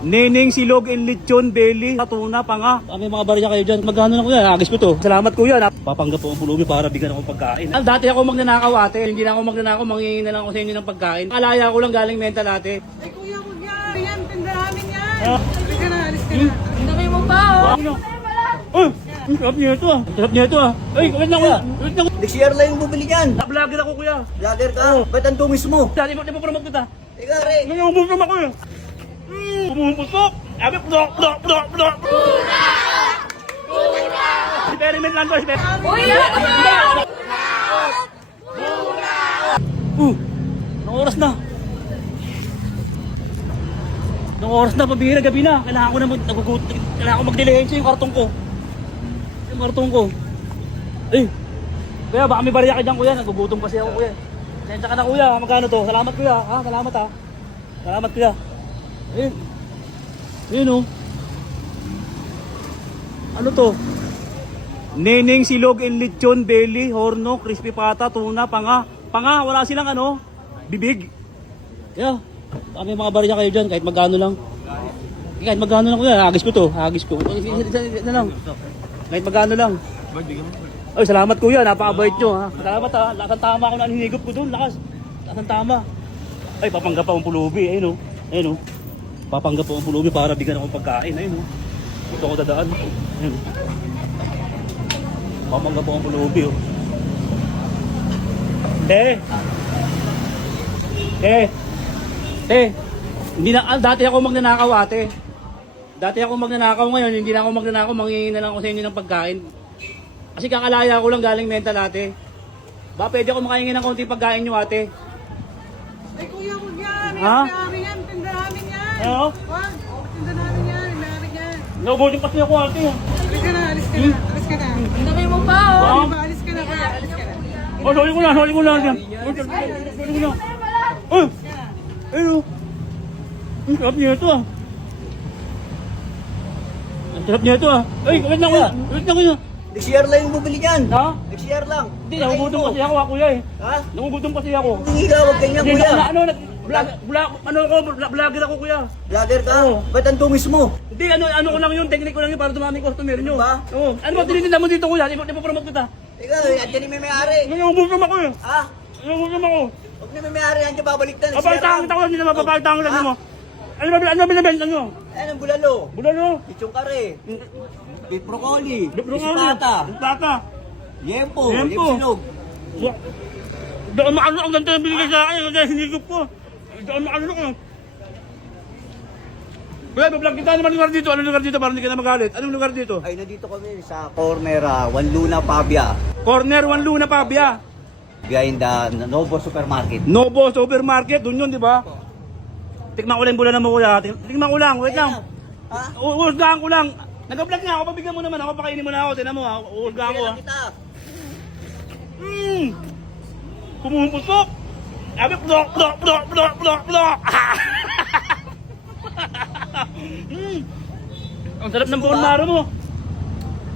Neneng silog and lechon belly, tuna panga. May mga barya kayo dyan. Magkano na kuya? Agis ko to. Salamat kuya. Papanggap po ang pulubi para bigyan ako pagkain. Dati ako magnanakaw ate. Hindi na ako magnanakaw. Manghihingi na lang ako sa inyo ng pagkain. Alaya ko lang galing mental ate. Ay kuya, huwag yan. Yan, tinda namin yan. Ah. Alis ka na, alis ka na. Ang dami mo pa, oh. Ano? Ay! Ang sarap niya ito ah. Ang sarap niya ito ah. Ay, wait na kuya. Wait na kuya. Next year lang yung bubili dyan. Vlogger ako kuya. Vlogger ka? Oo. Ba't ang tumis mo? Dati mo promote kita. Ika rin. Ngayon bumulong ako eh. Pumuputok. Sabi, plok, plok, plok, plok. Pura! Pura! Experiment lang to, experiment. Kuya! Anong oras na? Anong oras na? Pabihira, gabi na. Kailangan ko na kailangan ko mag-dilensya yung kartong ko. Yung kartong ko. Eh, kuya, baka may barya ka dyan kuya. Nagugutom kasi ako kuya. Sensya ka na kuya. Magkano to? Salamat kuya. Ha? Salamat ha. Salamat kuya. Ayun. Ayun oh. Ano to? Neneng silog and lechon belly, horno, crispy pata, tuna, panga. Panga, wala silang ano, bibig. Kaya, may mga barya kayo dyan, kahit magkano lang. Kahit magkano lang kuya, agis ko to, agis ko. Na lang. Kahit magkano lang. Ay, salamat kuya, napakabait nyo ha. Salamat ha, lakas ng tama ako na hinigop ko doon, lakas. Lakas ng tama. Ay, papanggap pa ang pulubi, ayun o. Ayun o. Papanggap po ang pulubi para bigyan ako pagkain, ayun o. Ito ako dadaan. Ayun. Papanggap po ang pulubi o. Hindi na, dati ako magnanakaw ate. Dati ako magnanakaw ngayon, hindi na ako magnanakaw, manghihingi na lang ako sa inyo ng pagkain. Kasi kakalaya ko lang galing mental ate. Ba pwede ako makahingi ng konti pagkain nyo ate? Ay kuya, huwag yan. Ha? May yan, tinda namin yan. Ano? Wag, tinda namin yan, tinda namin yan. Nagugutom kasi ako ate. Alis ka na, alis ka na, alis ka na. Ang dami mo pa, oh. Wow. Diba, alis ka na, kuya, alis ka na. Oh, huli ko na. Huli ko na. Oh, ayun. Ang sarap niya ito ah. Ang sarap niya ito ah. Ay, wait na kuya. Wait na kuya. Next year lang yung bubili dyan. Ha? Next year lang. Hindi, nagugutom kasi ako kuya eh. Ha? Nagugutom kasi ako. Hindi ka, huwag ganyan Hindi kuya. Vlogger ako kuya. Vlogger ka? Oo. Ba't ang tumis mo? Hindi, ano ko lang yun, technique ko lang yun para dumaming customer nyo. Ba? Oo. Ano ba, tinitinda mo dito kuya? Di mo promote kita. Ika, andyan yung may-ari. Nagugutom ako eh. Ha? Nagugutom ako. Huwag na may-ari, andyan babalik na. Next year Papalitangan lang. kita ko, hindi na mapapalitangan lang mo. Ano ba binibenta nyo? Ayan ang bulalo. Bulalo. Ichong kare. Beef broccoli. Bata. Bata. Yempo. Yempo. Yempo. Doon maano ang ganito yung binigay sa akin kasi hinigop ko. Doon maano ko. Kuya, bablog kita naman lugar dito. Anong lugar dito para hindi ka na magalit? Anong lugar dito? Ay, nandito kami sa corner, Juan Luna Pavia. Corner 1 Luna Pavia. Behind the Novo Supermarket. Novo Supermarket. Doon yun, di ba? Tikman ko lang yung bulalo mo kuya. Tikman ko lang. Wait lang. Ha? Uulgahan ko lang. Nag-vlog nga ako. Pabigyan mo naman ako. Pakainin mo na ako. Tinan mo ha. Uulgahan ko ha. Kailan kita? Pumuputok. Sabi, plok, plok, plok, plok, plok, plok. Ang sarap ng bonmaro mo.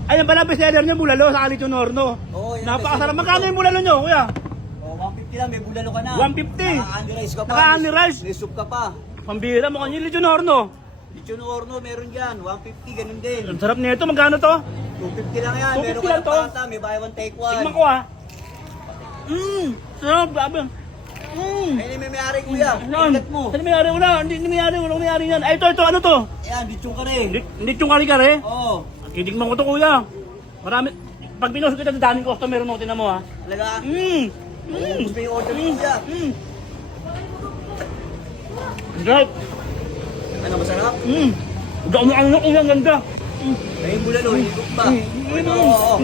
Ayan pala, bestseller niya, bulalo sa Alichon Horno. Oo, yan, Napakasarap. bestseller. Magkano yung bulalo nyo, kuya? Oh, 150 lang, may bulalo ka na. 150. Naka-honey rice ka pa. Naka-honey rice. May soup ka pa. Pambira, mukhang yung Alichon Horno. Lechon Horno, meron dyan. 150, ganun din. Ang sarap nito. Magkano to? 250 lang yan. 250 Meron ka lang ng to? pata, may buy one take one. Tingnan ko ha. Sarap, grabe. Ayun yung may-ari kuya. Saan? Ikat mo. Saan may-ari? Wala. Hindi may-ari. Walang may-ari yan. Ay, ito. Ano to? Ayan, lechon ka rin. Hindi yung kare-kare. Oo. Kitikman ko to, kuya. Marami. Pag binusog kita, daming customer mo. Tinan mo ha. Talaga? Gusto yung order mo kuya. Ang sarap. Ano, masarap? Ano ko yan, ganda. Ay, yung bulalo, higop pa. Oo.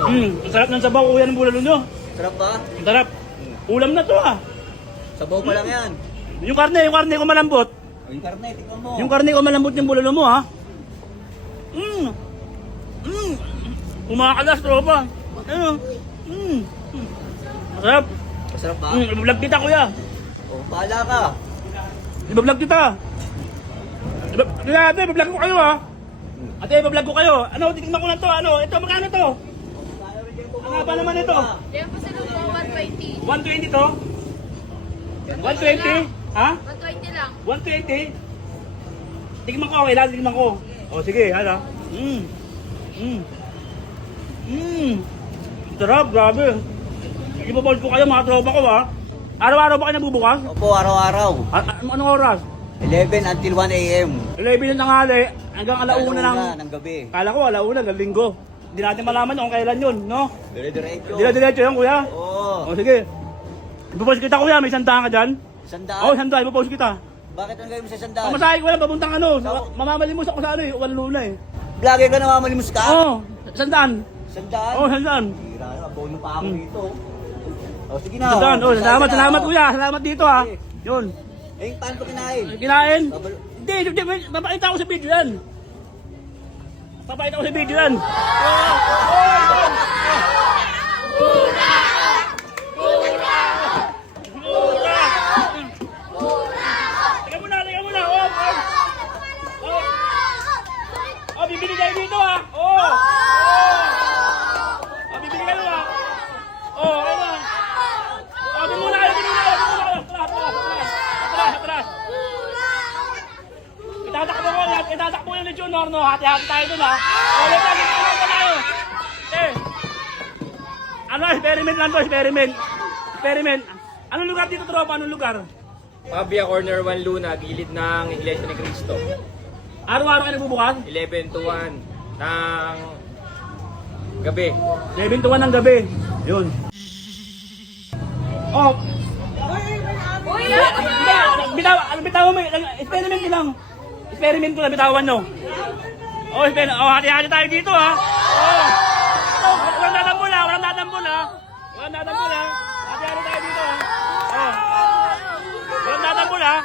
Ang sarap ng sabaw, kuya, ng bulalo nyo. Sarap ba? Ang sarap. Ulam na to ah. Sabaw pa lang yan. Yung karne ko malambot. O, yung karne, tikman mo. Yung karne ko malambot yung bulalo mo ha. Kumakalas, tropa. Ayun. Masarap. Masarap ba? Ibablog kita, kuya. O, bahala ka. Ibablog kita. Ate, ibablog ko kayo ha. Ate, ibablog ko kayo. Ano, titignan ko na to. Ano, ito, magkano to? Ano ba naman ito? Yan po sa lupo, 120. 120 to? 120? Ha? 120 lang. 120? Tignan ko, okay lang, tignan ko. O sige, hala. Sarap, grabe. Ipapaul ko kayo mga tropa ko ha. Araw-araw ba kayo nabubukas? Opo, araw-araw. Anong oras? 11 until 1 a.m. 11 ng tanghali hanggang alauna ng gabi. Kala ko alauna hanggang linggo. Hindi natin malaman kung kailan yun, no? Dire-diretso. Dire-diretso yan, kuya. Oo. O sige. Ipapost kita kuya, may sandahan ka dyan? Sandaan. Oo, sandahan, ipapost kita. Bakit ang gawin mo sa sandaan? Pamasahe ko lang, papuntang ano, mamamalimos ako sa ano eh, Waluna eh. Vlogger ka na mamalimus ka? Oo, sandahan. Sandaan? Oo, sandahan. Hira na, bono pa ako dito. O sige na. Sandahan, oh, Sandaan salamat, ka na, salamat o. kuya, salamat dito ha. Yun. Eh, paano pa kinain? Kinain? Babal- Hindi, papakita ko sa video yan. Papakita ko sa video yan. Teka muna. Oh, bibili kayo dito ha. Oh, bibili kayo ha. Oh, ayun na. Oh, dun muna kayo. Atras. Itatakbo yun ni Junior, no? Hati-hati tayo dun, ha? Ulit lagi, tuloy pa tayo. Ano, experiment lang to, experiment. Anong lugar dito, tropa? Anong lugar? Pabia Corner 1 Luna, gilid ng Iglesia ni Cristo. Araw-araw kayo nagbubukas? 11 to 1 ng gabi. 11 to 1 ng gabi. Yun. Oh, Uy, bitawan mo, experiment ko lang. Experiment ko lang, bitawan nyo. Oh, hati-hati tayo dito, ha? Oh, walang tatambol, ha? Hati-hati tayo dito, ha? Oh, walang tatambol, ha?